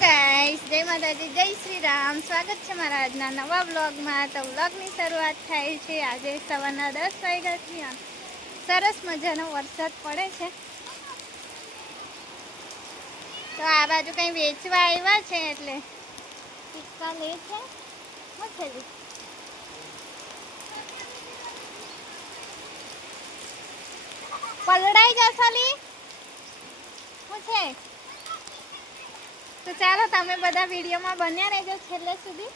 Guys, જય માતાજી, જય શ્રી રામ। સ્વાગત છે મારા આજના નવા વ્લોગમાં। તો વ્લોગની શરૂઆત થાય છે આજે સવારના 10 વાગ્યાથી। સરસ મજાનો વરસાદ પડે છે। તો આ બાજુ કંઈ વેચવા આવ્યા છે એટલે ટીક્કા લે છે। મછલી પલડાઈ જશોલી શું છે? તો ચાલો તમે બધા વિડીયોમાં બન્યા રહેજો છેલ્લે સુધી।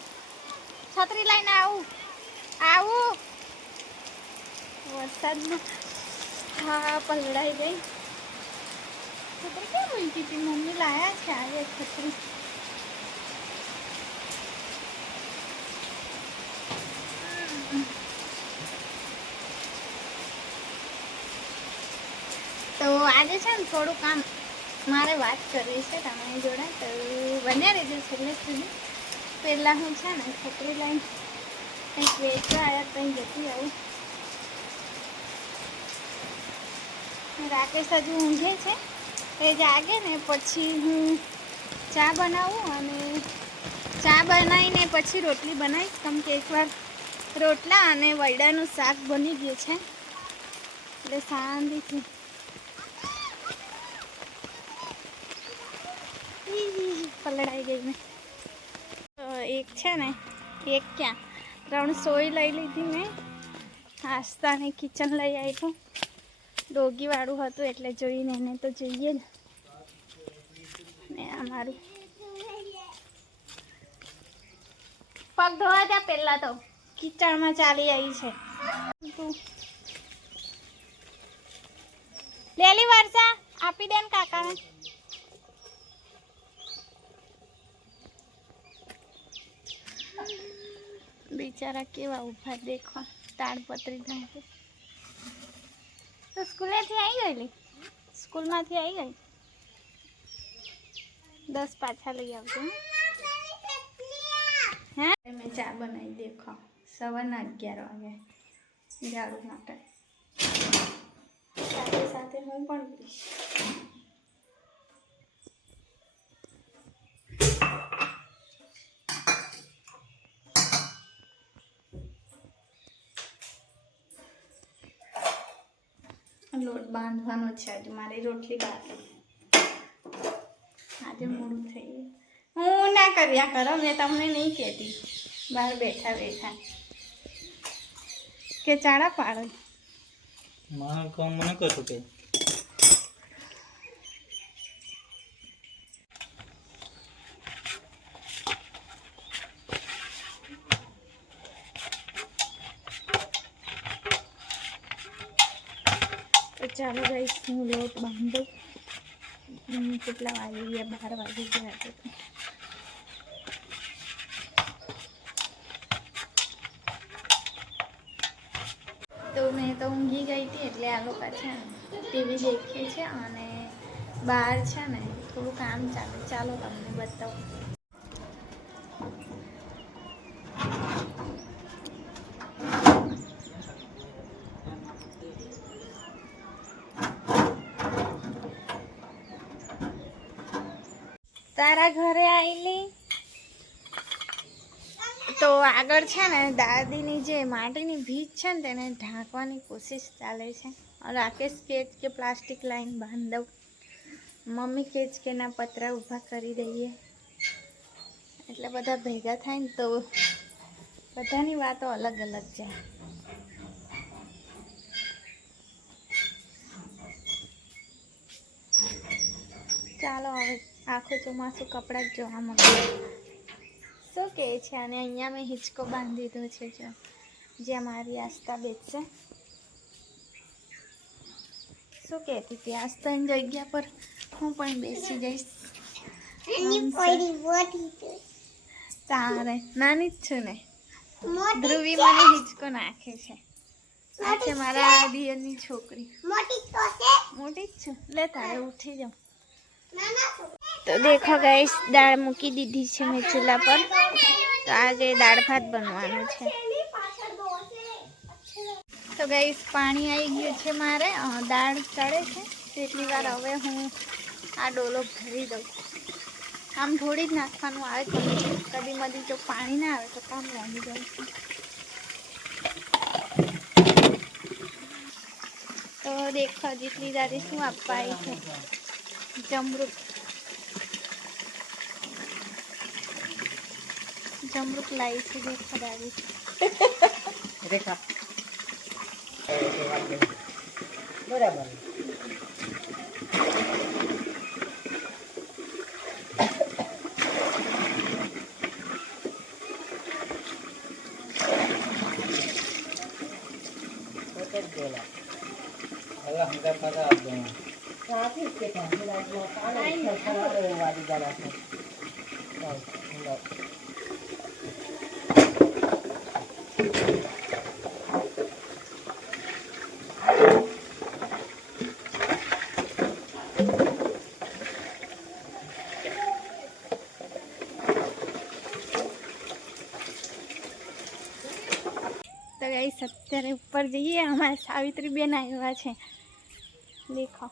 છત્રી લઈને આવું વરસાદમાં। હા, પલડાઈ ગઈ છત્રી। ક્યાં મૂકી હતી? મમ્મી લાયા છે આજે છત્રી। તો આજે છે ને થોડું કામ મારે વાત કરવી છે તમારી જોડે, તો બન્યા રહેજો છેલ્લે સુધી। પહેલાં હું છે ને છત્રી લઈને કંઈક વેચવા આવ્યા કંઈ જતી આવું। રાકેશ હજુ ઊંઘે છે, એ જાગે ને પછી હું ચા બનાવું અને ચા બનાવીને પછી રોટલી બનાવીશ, કેમ કે એકવાર રોટલા અને વૈડાનું શાક બની ગયું છે એટલે શાંતિથી પલળાઈ ગઈ મેં। એક છે ને એક ક્યાં 3 સોય લઈ લીધી મેં। નાસ્તાને કિચન લઈ આવ્યું, ડોગીવાળું હતું એટલે જોઈને એને તો જોઈએ જ ને। અમારું પગ ધોવા જા, પહેલાં તો કિચનમાં ચાલી આવી છે તું। લેલી વર્ષા આપી દે ને કાકાને। બિચારા કેવા ઊભા દેખો, તાડપત્રી ઢાંકે। તો સ્કૂલેથી આવી ગયેલી? સ્કૂલમાંથી આવી ગઈ? 10 પાછા લઈ આવજો હે। મેં ચા બનાવી દેખો, સવારના 11 વાગે ઝાડુ માટે। સાથે સાથે હું પણ પીશ। લોટ બાંધવાનો છે આજે, મારી રોટલી બાકી। આજે મોડું થઈ ગયું। હું ના કર્યા કરો, મેં તમને નહીં કહેતી બહાર બેઠા બેઠા કે ચાડા પાડો મારા કામ મને કશું કે તો ચાલો ગાઈસ, હું લોટ બાંધું। કેટલા વાગી ગયા? 12 વાગી ગયા છે। તો મેં તો ઊંઘી ગઈ હતી એટલે આ લોકો છે ને ટીવી દેખે છે અને બહાર છે ને થોડું કામ ચાલે। ચાલો તમને બતાવું। તારા ઘરે આવેલી તો આગળ છે ને દાદીની જે માટીની ભીત છે ને તેને ઢાંકવાની કોશિશ ચાલે છે। રાકેશ કહે કે પ્લાસ્ટિક લાઈન બાંધ દઉં, મમ્મી કહે કે ના પતરા ઊભા કરી દઈએ। એટલે બધા ભેગા થાય ને તો બધાની વાતો અલગ અલગ છે। ચાલો હવે આખું ચોમાસું કપડાં જ જોવા મળે। શું કહે છે? અને અહીંયા મેં હિંચકો બાંધી દીધો છે, જો જ્યાં મારી આસ્થા બેસશે। શું કહેતી હતી? આસ્થાની જગ્યા પર હું પણ બેસી જઈશ। તારે નાની જ છું ને, ધ્રુવી મને હિંચકો નાખે છે। આ છે મારા દિયરની છોકરી, મોટી જ છું। લે તારે ઉઠી જાઉં। તો દેખો ગાઈસ, દાળ મૂકી દીધી છે મેં ચૂલા પર। તો આજે દાળ ભાત બનવાનું છે। તો ગાઈસ, પાણી આવી ગયું છે મારે, દાળ ચડે છે। એટલી વાર હવે હું આ ડોલો ભરી દઉં। આમ થોડી જ નાખવાનું આવે કદી મદી જો પાણી ના આવે તો કામ લાગી જાય છે. તો દેખો જેટલી દાદી શું આપવા આવી છે. જમરૂક લાવી છે દેખો દાદી. રેખા બરાબર. અલ્લાહ હંગા પાછા આપ દો. સાથી કે રાજમાં પાણી ખરાબ વાળી જરા છે. તો ગાઈસ અત્યારે ઉપર જઈએ. અમારા સાવિત્રી બેન આવ્યા છે દેખો.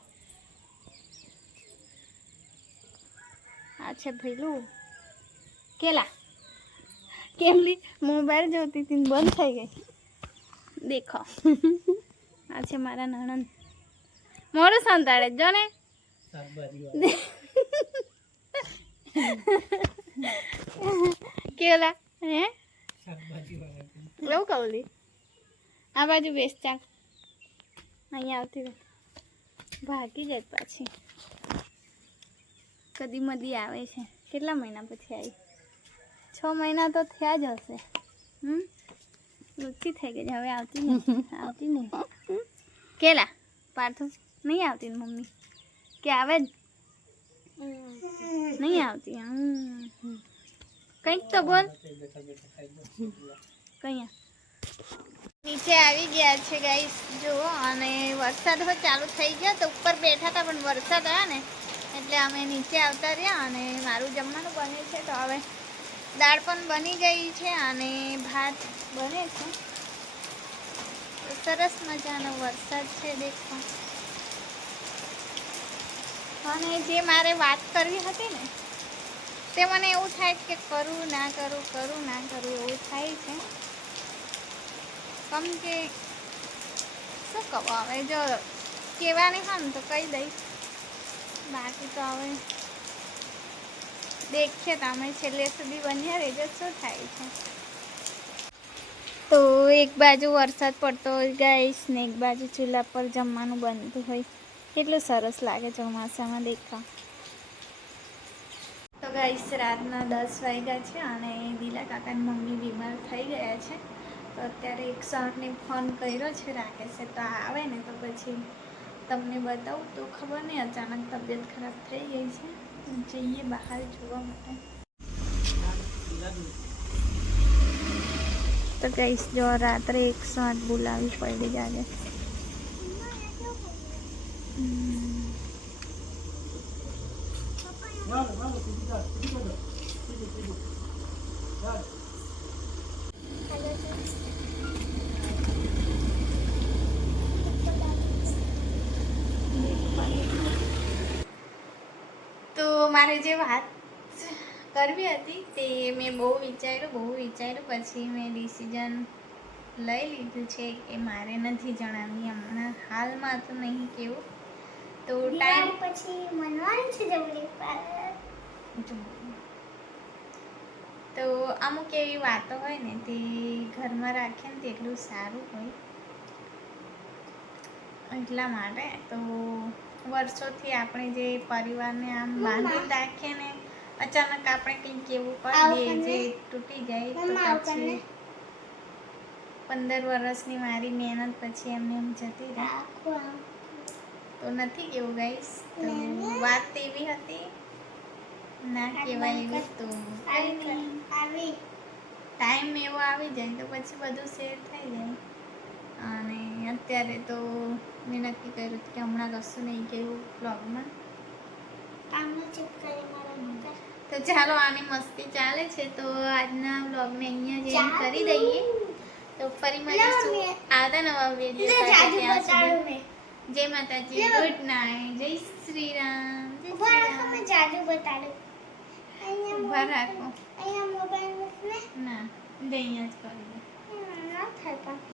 આ છે ભઈલું કેલા કેમલી મોબાઈલ જોતી હતી બંધ થઈ ગઈ દેખો. આ છે મારા નણંદ મોરું સંતાડે જો ને કેલા હે એવું કવલી. આ બાજુ બેસ ચાલ. અહીંયા આવતી રહે. ભાગી જાય પાછી. કદી મદી આવે છે. કેટલા મહિના પછી આવી? 6 મહિના તો થયા જ હશે. ઓછી થઈ ગઈ હવે આવતી નહીં. કેલા પાર્થુ નહીં આવતી મમ્મી કે આવે જ નહીં આવતી. કંઈક તો બોલ. કયા નીચે આવી ગયા છે ગાઈસ જુઓ. અને વરસાદ હો ચાલુ થઈ ગયો તો ઉપર બેઠા હતા પણ વરસાદ આવ્યા ને એટલે અમે નીચે આવતા રહ્યા. અને મારું જમવાનું બને છે તો હવે દાળ પણ બની ગઈ છે અને ભાત બને છે. તો સરસ મજાનો વરસાદ છે દેખો. અને જે મારે વાત કરવી હતી ને તે મને એવું થાય કે કરું ના કરું એવું થાય છે. કેમ કે શું કહું હવે જો કહેવાની હોય ને તો કહી દઈશ. બાકી તો હવે દેખીએ તમે છેલ્લે સુધી બન્યા રહેજો શું થાય છે. તો એક બાજુ વરસાદ પડતો હોય ગાઈસ ને એક બાજુ ચૂલા પર જમવાનું બનતું હોય. કેટલું સરસ લાગે ચોમાસામાં દેખવા. તો ગાઈસ રાતના 10 વાગ્યા છે અને દિલા કાકાની મમ્મી બીમાર થઈ ગયા છે. તો અત્યારે 108ને ફોન કર્યો છે રાકેશે. તો આવે ને તો પછી તમને બતાવું. તો ખબર નહીં અચાનક તબિયત ખરાબ થઈ ગઈ છે. જઈએ બહાર જોવા માટે. તો ગાઈસ જો રાત્રે 108 બોલાવી પડી જાય. તો મારે જે વાત કરવી હતી તે મેં બહુ વિચાર્યું પછી મેં ડિસિઝન લઈ લીધું છે કે મારે નથી જણાવવી હમણાં હાલમાં તો નહીં કેવું. તો ટાઈમ પછી મનવાનું છે તો અમુક એવી વાતો હોય ને તે ઘરમાં રાખે ને તેટલું સારું હોય એટલા માટે. તો વર્ષોથી આપણે જે પરિવારને આમ બાંધી રાખીએ ને અચાનક આપણે કંઈક એવું કરી દઈએ જે તૂટી જાય તો પછી 15 વર્ષની મારી મહેનત પછી એમને એમ જતી રહે તો નથી કેવું ગાઈસ. તો વાત એવી હતી ના કહેવાય એવી. તો ટાઈમ એવો આવી જાય તો પછી બધું સેટ થઈ જાય. અને અત્યારે તો મેં નક્કી કર્યું કે હમણાં કશું નહીં કેવું બ્લોગમાં. તો ચાલો આની મસ્તી ચાલે છે તો આજના બ્લોગને અહીંયા જ એન્ડ કરી દઈએ. તો ફરી મળીશું આવતા નવા વિડીયો સાથે. ત્યાં સુધી જય માતાજી, ગુડ નાઇટ, જય શ્રી રામ. ઊભા રાખો અહીંયા મોબાઈલ મૂકને ના દે અહીંયા જ કરી દે ના થાય પણ